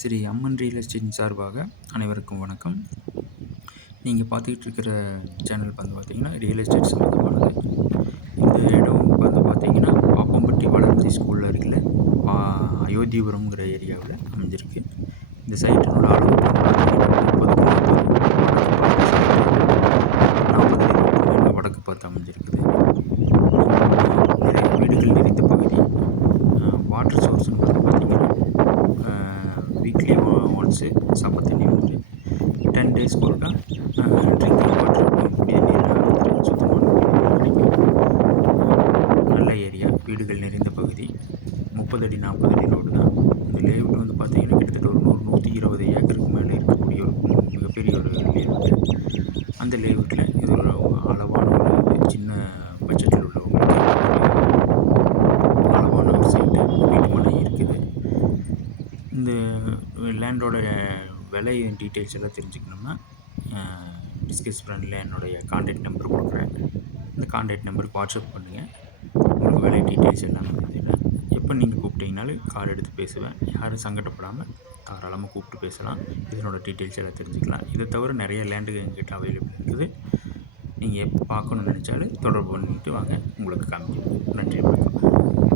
ஸ்ரீ அம்மன் real எஸ்டேட்டின் சார்பாக அனைவருக்கும் வணக்கம். நீங்கள் பார்த்துக்கிட்டு இருக்கிற சேனல் வந்து பார்த்தீங்கன்னா, ரியல் எஸ்டேட் சம்மந்தமானது. இந்த இடம் வந்து பார்த்தீங்கன்னா, பாப்பம்பட்டி வளர்ச்சி ஸ்கூலில் இருக்குல்ல, அயோத்திபுரம்ங்கிற ஏரியாவில் அமைஞ்சிருக்கு. இந்த சைட்டினோட அளவு வந்து பார்த்தீங்கன்னா 30 வடக்கு பார்த்து அமைஞ்சிருக்குது. நிறைய வீடுகள் நிறைந்த பகுதி. வாட்டர் சோர்ஸ்னு வந்து பார்த்தீங்கன்னா, வீக்லி ஒன்ஸு சப்ப தண்ணி வந்து 10 டேஸ்க்கு ஒருக்கா ட்ரிங்கிங் வாட்டர் குடிய நீர் வந்து சுத்தமான குடிநீர் கிடைக்கும். நல்ல ஏரியா, வீடுகள் நிறைந்த பகுதி. 30 அடி 40 அடி ரோடு தான். இந்த லேஅவுட் வந்து பார்த்தீங்கன்னா கிட்டத்தட்ட ஒரு 120 ஏக்கருக்கு மேலே இருக்கக்கூடிய ஒரு மிகப்பெரிய ஒரு லேஅவுட்டு. அந்த லேஅவுட்டில் இது ஒரு அளவான ஒரு சின்ன பட்ஜெட்டில் உள்ளவங்களுக்கு அளவான ஒரு சைட்டு வீட்டு மனை இருக்குது. இந்த லேண்டோட விலை டீட்டெயில்ஸ் எல்லாம் தெரிஞ்சுக்கணும்னா டிஸ்கிரிப்ஷனில் என்னுடைய கான்டாக்ட் நம்பர் கொடுக்குறேன். இந்த கான்டாக்ட் நம்பருக்கு வாட்ஸ்அப் பண்ணுங்கள். உங்களுக்கு விலை டீட்டெயில்ஸ் எல்லாமே பார்த்தீங்கன்னா எப்போ நீங்கள் கூப்பிட்டீங்கனாலும் கால் எடுத்து பேசுவேன். யாரும் சங்கடப்படாமல் தாராளமாக கூப்பிட்டு பேசலாம். இதனோட டீட்டெயில்ஸ் எல்லாம் தெரிஞ்சுக்கலாம். இதை தவிர நிறைய லேண்டு எங்கிட்ட அவைலபிள் இருக்குது. நீங்கள் எப்போ பார்க்கணுன்னு நினச்சாலும் தொடர்பு பண்ணிட்டு வாங்க, உங்களுக்கு காமிக்கிறேன். நன்றி, வணக்கம்.